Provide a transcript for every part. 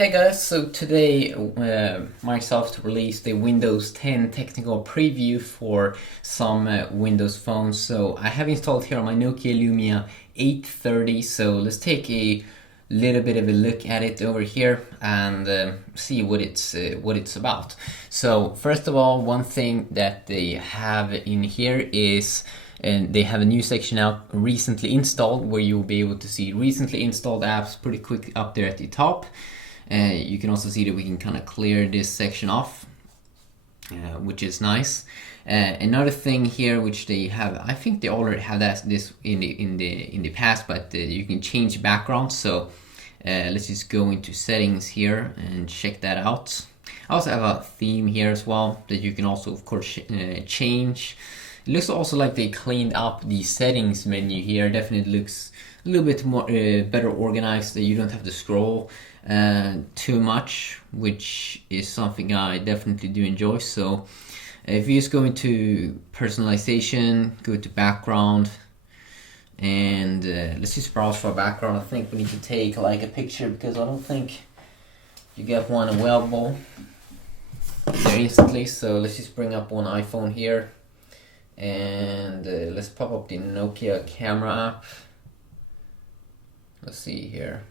Hey guys, so today Microsoft released the Windows 10 technical preview for some Windows phones. So I have installed here on my Nokia Lumia 830. So let's take a little bit of a look at it over here and see what it's about. So first of all, one thing that they have in here is and they have a new section out, recently installed, where you'll be able to see recently installed apps pretty quick up there at the top. You can also see that we can kind of clear this section off, which is nice. Another thing here, which they have, I think they already have this in the past, but you can change background. So let's just go into settings here and check that out. I also have a theme here as well that you can also, of course, change. It looks also like they cleaned up the settings menu here. Definitely looks a little bit more better organized. That you don't have to scroll too much, which is something I definitely do enjoy. So if you just go into personalization, go to background, and let's just browse for a background. I think we need to take like a picture because I don't think you get one available there instantly. So let's just bring up one iPhone here. And let's pop up the Nokia camera app. Let's see here.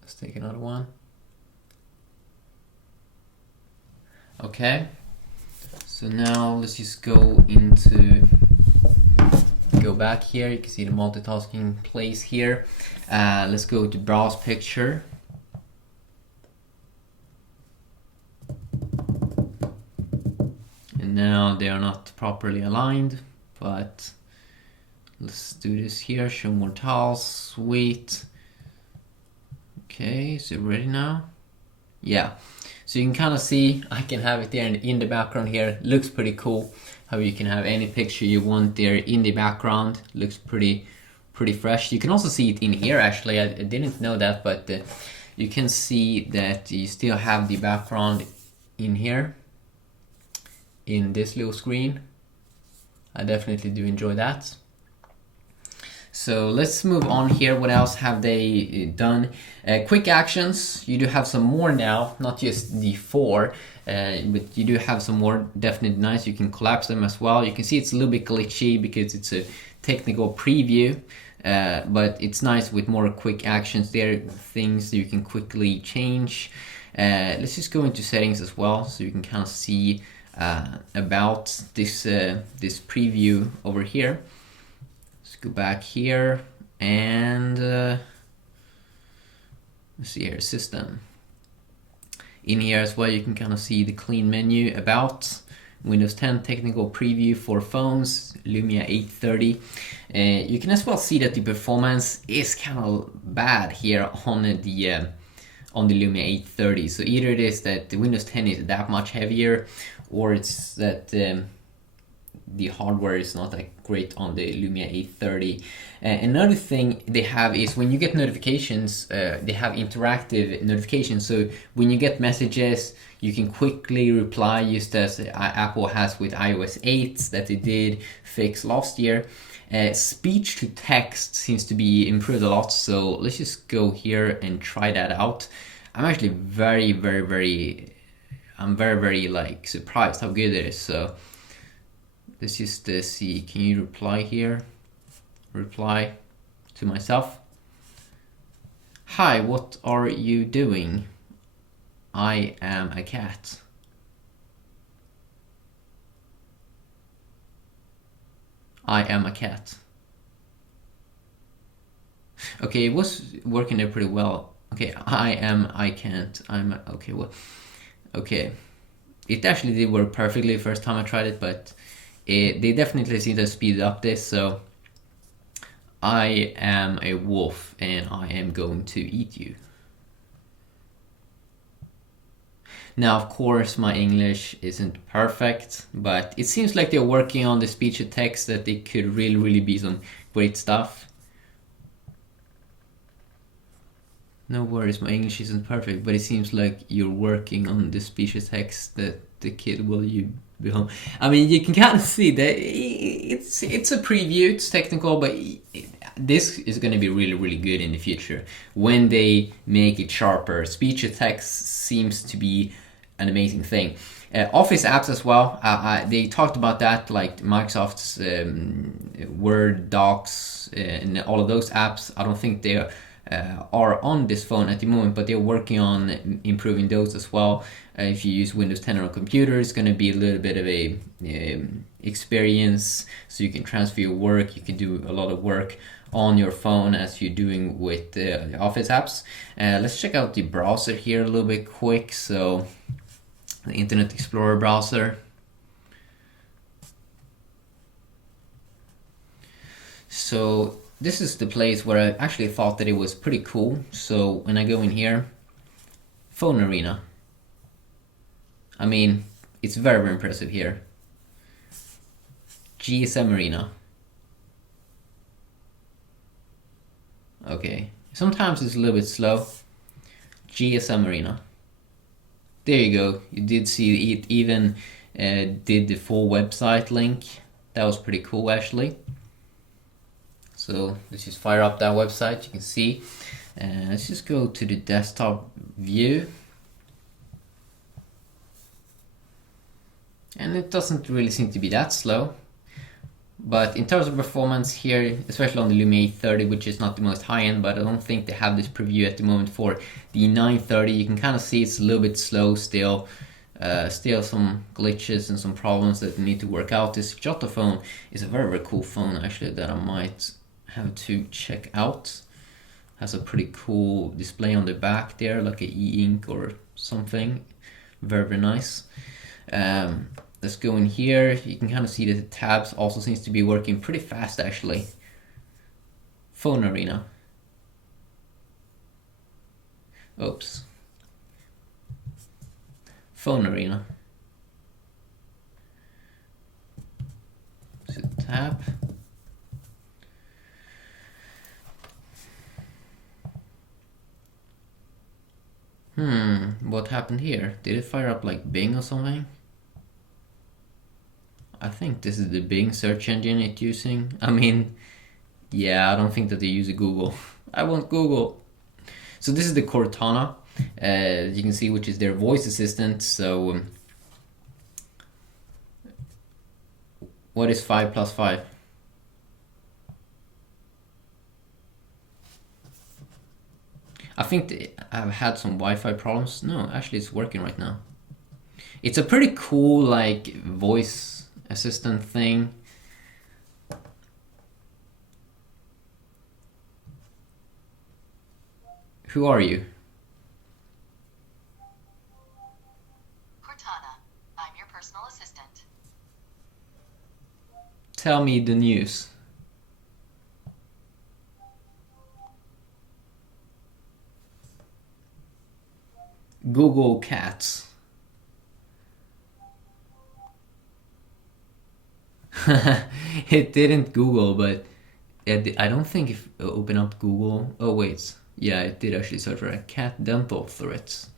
Let's take another one. Okay. So now let's just go back here. You can see the multitasking place here. Let's go to browse picture. And now they are not properly aligned, but let's do this here. Show more tiles. Sweet. Okay, is it ready now? Yeah. So you can kind of see, I can have it there in the background here. Looks pretty cool how you can have any picture you want there in the background. Looks pretty fresh. You can also see it in here actually. I didn't know that, but you can see that you still have the background in here in this little screen. I definitely do enjoy that. So let's move on here. What else have they done? Quick actions. You do have some more now, not just the four, but you do have some more. Definitely nice. You can collapse them as well. You can see it's a little bit glitchy because it's a technical preview, but it's nice with more quick actions there, things you can quickly change. Let's just go into settings as well so you can kind of see about this preview over here. Go back here and let's see here, system. In here as well, you can kind of see the clean menu about Windows 10 technical preview for phones, Lumia 830. You can as well see that the performance is kind of bad here on the Lumia 830. So either it is that the Windows 10 is that much heavier, or it's that the hardware is not that great on the Lumia 830. Another thing they have is when you get notifications, they have interactive notifications. So when you get messages, you can quickly reply, just as Apple has with iOS 8 that they did fix last year. Speech to text seems to be improved a lot. So let's just go here and try that out. I'm actually very like surprised how good it is. So let's just see, can you reply here? Reply to myself. Hi, what are you doing? I am a cat. I am a cat. Okay, it was working there pretty well. Okay, I can't, okay, well, okay. It actually did work perfectly the first time I tried it, but they definitely seem to speed up this. So I am a wolf and I am going to eat you. Now, of course, my English isn't perfect, but it seems like they're working on the speech to text, that they could really be some great stuff. No worries, my English isn't perfect, but it seems like you're working on the speech to text that the kid will you be home. I mean, you can kind of see that it's a preview, it's technical, but this is going to be really, really good in the future when they make it sharper. Speech to text seems to be an amazing thing. Office apps as well. They talked about that, like Microsoft's Word, Docs, and all of those apps. I don't think they are on this phone at the moment, but they're working on improving those as well. If you use Windows 10 on a computer, it's going to be a little bit of a experience, so you can transfer your work. You can do a lot of work on your phone as you're doing with the Office apps. Let's check out the browser here a little bit quick. So the Internet Explorer browser. So this is the place where I actually thought that it was pretty cool. So when I go in here, Phone Arena. I mean, it's very, very impressive here. GSM Arena. Okay, sometimes it's a little bit slow. GSM Arena. There you go. You did see it even did the full website link. That was pretty cool actually. So let's just fire up that website. You can see. Let's just go to the desktop view. And it doesn't really seem to be that slow. But in terms of performance here, especially on the Lumia 830, which is not the most high-end, but I don't think they have this preview at the moment for the 930. You can kind of see it's a little bit slow still. Still some glitches and some problems that need to work out. This Giotto phone is a very, very cool phone actually that I might have to check out. Has a pretty cool display on the back there, like a e-ink or something. Very, very nice. Let's go in here. You can kind of see that the tabs also seems to be working pretty fast actually. Phone Arena. Oops. Phone Arena. So tab. What happened here? Did it fire up like Bing or something? I think this is the Bing search engine it's using. I mean, yeah, I don't think that they use Google. I want Google. So this is the Cortana, you can see, which is their voice assistant. So what is 5 plus 5? I think I've had some Wi-Fi problems. No, actually it's working right now. It's a pretty cool like voice assistant thing. Who are you? Cortana, I'm your personal assistant. Tell me the news. Google cats. It didn't Google, but I don't think if open up Google. Oh wait, yeah, it did actually search for a cat dental threats,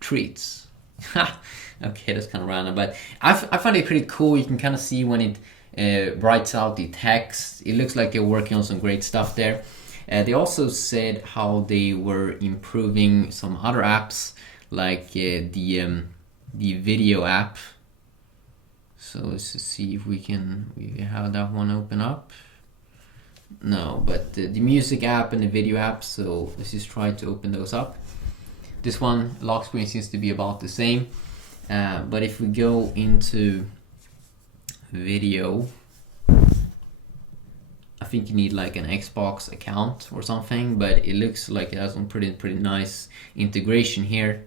treats. Okay, that's kind of random, but I find it pretty cool. You can kind of see when it writes out the text. It looks like they're working on some great stuff there. They also said how they were improving some other apps, like the video app. So let's just see if we have that one open up. No, but the music app and the video app. So let's just try to open those up. This one, lock screen, seems to be about the same. But if we go into video, I think you need like an Xbox account or something, but it looks like it has some pretty nice integration here,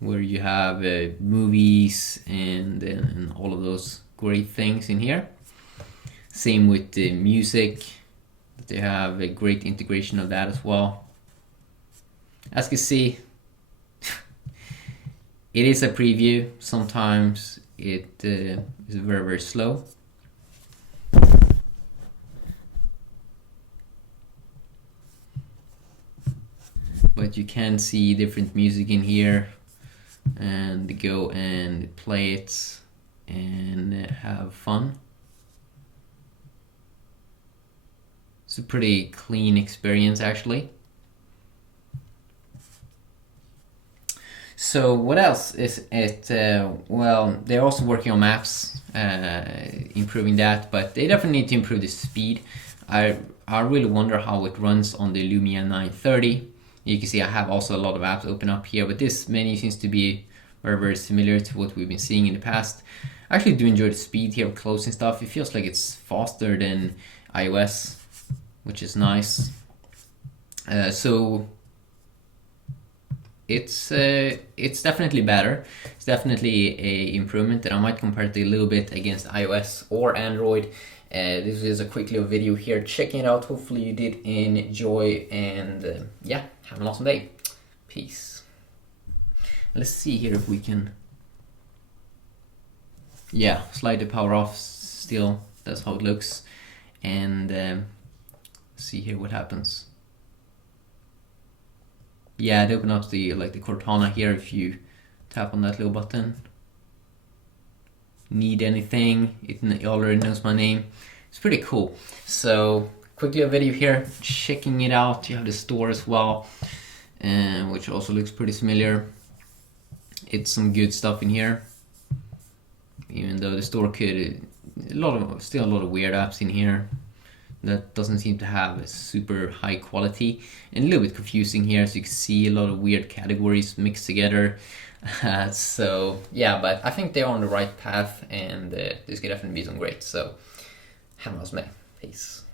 where you have movies and all of those great things in here. Same with the music, they have a great integration of that as well. As you can see, it is a preview. Sometimes it is very, very slow. you can see different music in here and go and play it and have fun. It's a pretty clean experience actually. So what else is it? Well, they're also working on maps, improving that, but they definitely need to improve the speed. I really wonder how it runs on the Lumia 930. You can see I have also a lot of apps open up here, but this menu seems to be very similar to what we've been seeing in the past. I actually do enjoy the speed here of closing stuff. It feels like it's faster than iOS, which is nice. So it's definitely better. It's definitely a improvement, and I might compare it a little bit against iOS or Android. This is a quick little video here, checking it out. Hopefully you did enjoy, and yeah, have an awesome day. Peace. Let's see here if we can, yeah, slide the power off still. That's how it looks, and see here what happens. Yeah, it opens up the Cortana here if you tap on that little button. Need anything, it already knows my name. It's pretty cool. So quickly a video here, checking it out. You have the store as well, which also looks pretty familiar. It's some good stuff in here, even though the store could still a lot of weird apps in here that doesn't seem to have a super high quality, and a little bit confusing here, as you can see a lot of weird categories mixed together. So yeah, but I think they're on the right path, and this could definitely be some great. So have a nice day. Peace.